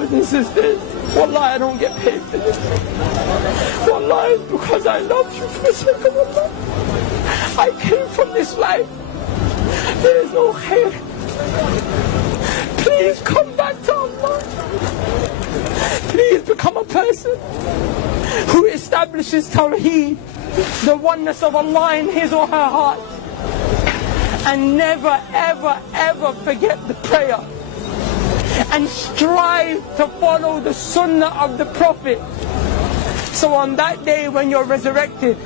brothers and sisters, wallahi I don't get paid for this. Wallahi it's because I love you for the sake of Allah. I came from this life. There is no khair. Please come back to Allah. Please become a person who establishes Tawheed, the oneness of Allah in his or her heart. And never, ever, ever forget the prayer. And strive to follow the sunnah of the Prophet. So on that day when you're resurrected,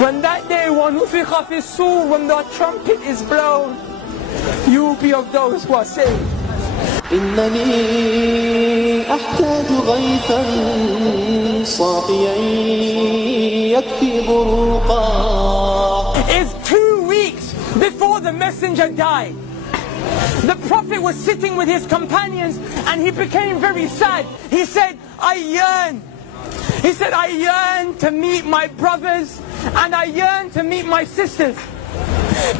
when that day when the trumpet is blown, you will be of those who are saved. إنني أحتاج غيثا صافيا يكفي بروقا. It's 2 weeks before the messenger died. The Prophet was sitting with his companions and he became very sad. He said, I yearn to meet my brothers and I yearn to meet my sisters.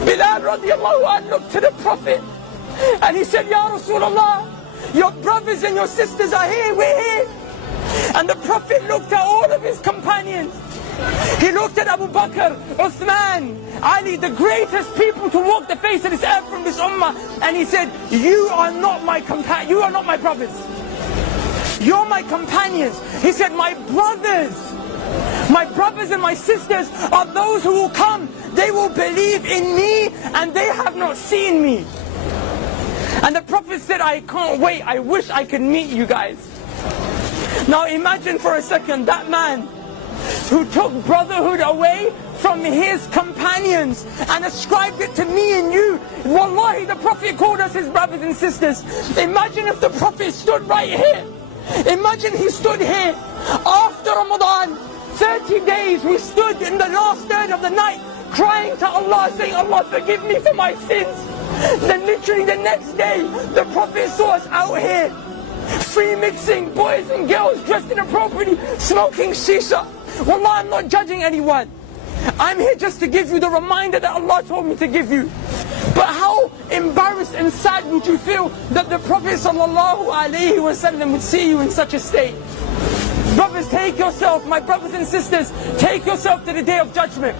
Bilal radiallahu anh looked to the Prophet and he said, Ya Rasulullah, your brothers and your sisters are here, we're here. And the Prophet looked at all of his companions. He looked at Abu Bakr, Uthman, Ali, the greatest people to walk the face of this earth from this ummah. And he said, you are not my brothers. You're my companions. He said, my brothers and my sisters are those who will come. They will believe in me and they have not seen me. And the Prophet said, I can't wait. I wish I could meet you guys. Now imagine for a second that man who took brotherhood away from his companions and ascribed it to me and you. Wallahi, the Prophet called us his brothers and sisters. Imagine if the Prophet stood right here. Imagine he stood here after Ramadan. 30 days we stood in the last third of the night crying to Allah, saying, Allah forgive me for my sins. Then literally the next day the Prophet saw us out here free mixing, boys and girls dressed inappropriately, smoking shisha. Wallah, I'm not judging anyone. I'm here just to give you the reminder that Allah told me to give you. But how embarrassed and sad would you feel that the Prophet ﷺ would see you in such a state? Brothers, take yourself, my brothers and sisters, take yourself to the day of judgment.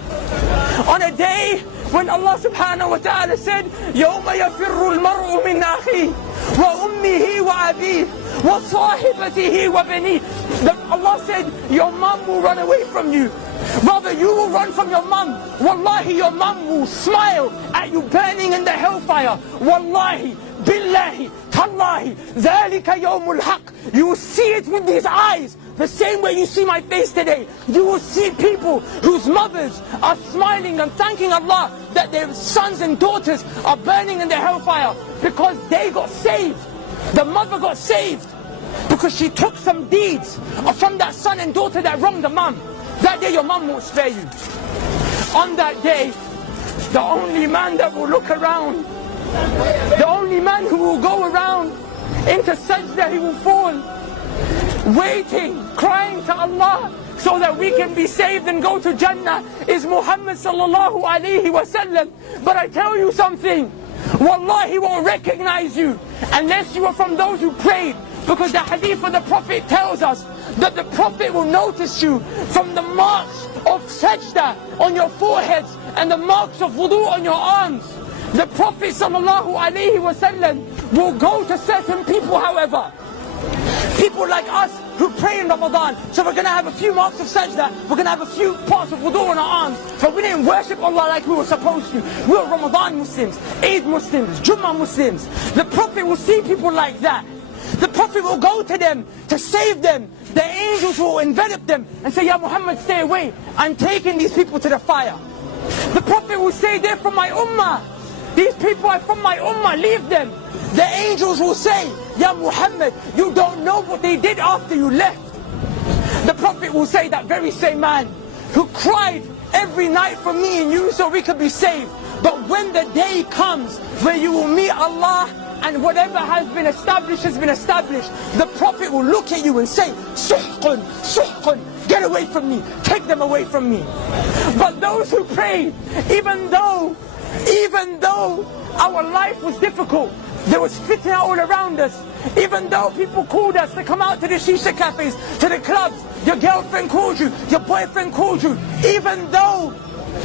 On a day when Allah subhanahu wa ta'ala said, يَوْمَ يَفِرُّ الْمَرْءُ مِنْ أَخِيهِ وَأُمِّهِ وَأَبِيهِ وَصَاحِبَتِهِ وَبَنِيهِ. Allah said, your mom will run away from you. Brother, you will run from your mom. Wallahi, your mom will smile at you burning in the hellfire. Wallahi, billahi, tallahi, dhalika yawmul haq. You will see it with these eyes. The same way you see my face today. You will see people whose mothers are smiling and thanking Allah that their sons and daughters are burning in the hellfire because they got saved. The mother got saved because she took some deeds from that son and daughter that wronged the mom. That day your mom won't spare you. On that day, the only man that will look around, the only man who will go around into sajda, he will fall, waiting, crying to Allah so that we can be saved and go to Jannah, is Muhammad sallallahu alayhi wa sallam. But I tell you something, Wallahi, he won't recognize you unless you are from those who prayed. Because the hadith of the Prophet tells us that the Prophet will notice you from the marks of sajda on your foreheads and the marks of wudu on your arms. The Prophet sallallahu alayhi wa sallam will go to certain people, however, people like us who pray in Ramadan. So we're going to have a few marks of sajda, we're going to have a few parts of wudu on our arms, but we didn't worship Allah like we were supposed to. We were Ramadan Muslims, Eid Muslims, Jummah Muslims. The Prophet will see people like that. The Prophet will go to them to save them. The angels will envelop them and say, Ya Muhammad, stay away. I'm taking these people to the fire. The Prophet will say, they're from my ummah. These people are from my ummah, leave them. The angels will say, Ya Muhammad, you don't know what they did after you left. The Prophet will say, that very same man who cried every night for me and you so we could be saved. But when the day comes where you will meet Allah and whatever has been established has been established, the Prophet will look at you and say, Suhqun, Suhqun, get away from me, take them away from me. But those who prayed, even though our life was difficult, There was fitna all around us. Even though people called us to come out to the shisha cafes, to the clubs, your girlfriend called you, your boyfriend called you. Even though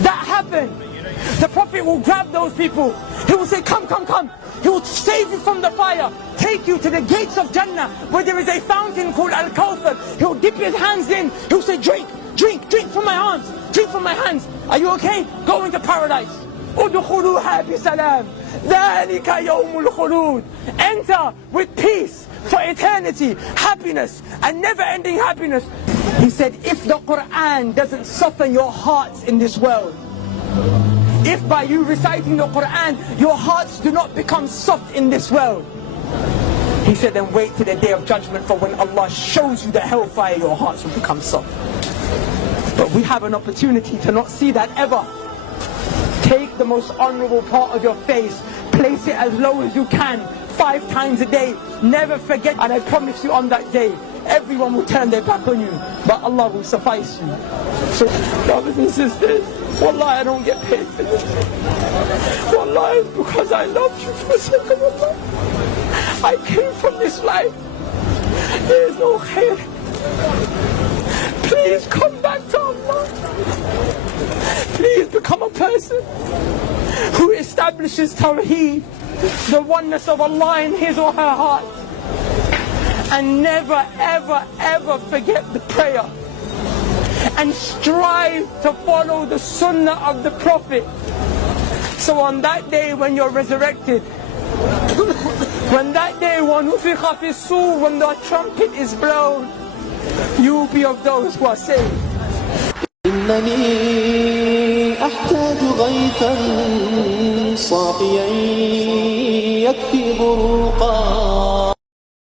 that happened, the Prophet will grab those people. He will say, come, come, come. He will save you from the fire, take you to the gates of Jannah, where there is a fountain called Al-Kawthar. He will dip his hands in. He will say, drink, drink, drink from my hands, drink from my hands. Are you okay? Go into paradise. Udkhuluha bisalam. Dhalika yawmul khulud. Enter with peace for eternity, happiness, and never-ending happiness. He said, if the Quran doesn't soften your hearts in this world, if by you reciting the Quran, your hearts do not become soft in this world, he said, then wait till the day of judgment, for when Allah shows you the hellfire, your hearts will become soft. But we have an opportunity to not see that ever. Take the most honorable part of your face, place it as low as you can, 5 times a day, never forget. And I promise you, on that day, everyone will turn their back on you, but Allah will suffice you. So, brothers and sisters, wallahi, I don't get paid for this. Wallahi, it's because I love you for the sake of Allah. I came from this life. There is no khair. Please come back to Allah. Please become a person who establishes Tawheed, the oneness of Allah in his or her heart. And never, ever, ever forget the prayer. And strive to follow the sunnah of the Prophet. So on that day when you're resurrected, when that day when the trumpet is blown, you will be of those who are saved. إنني أحتاج غيثا صافيا يكفي بروقا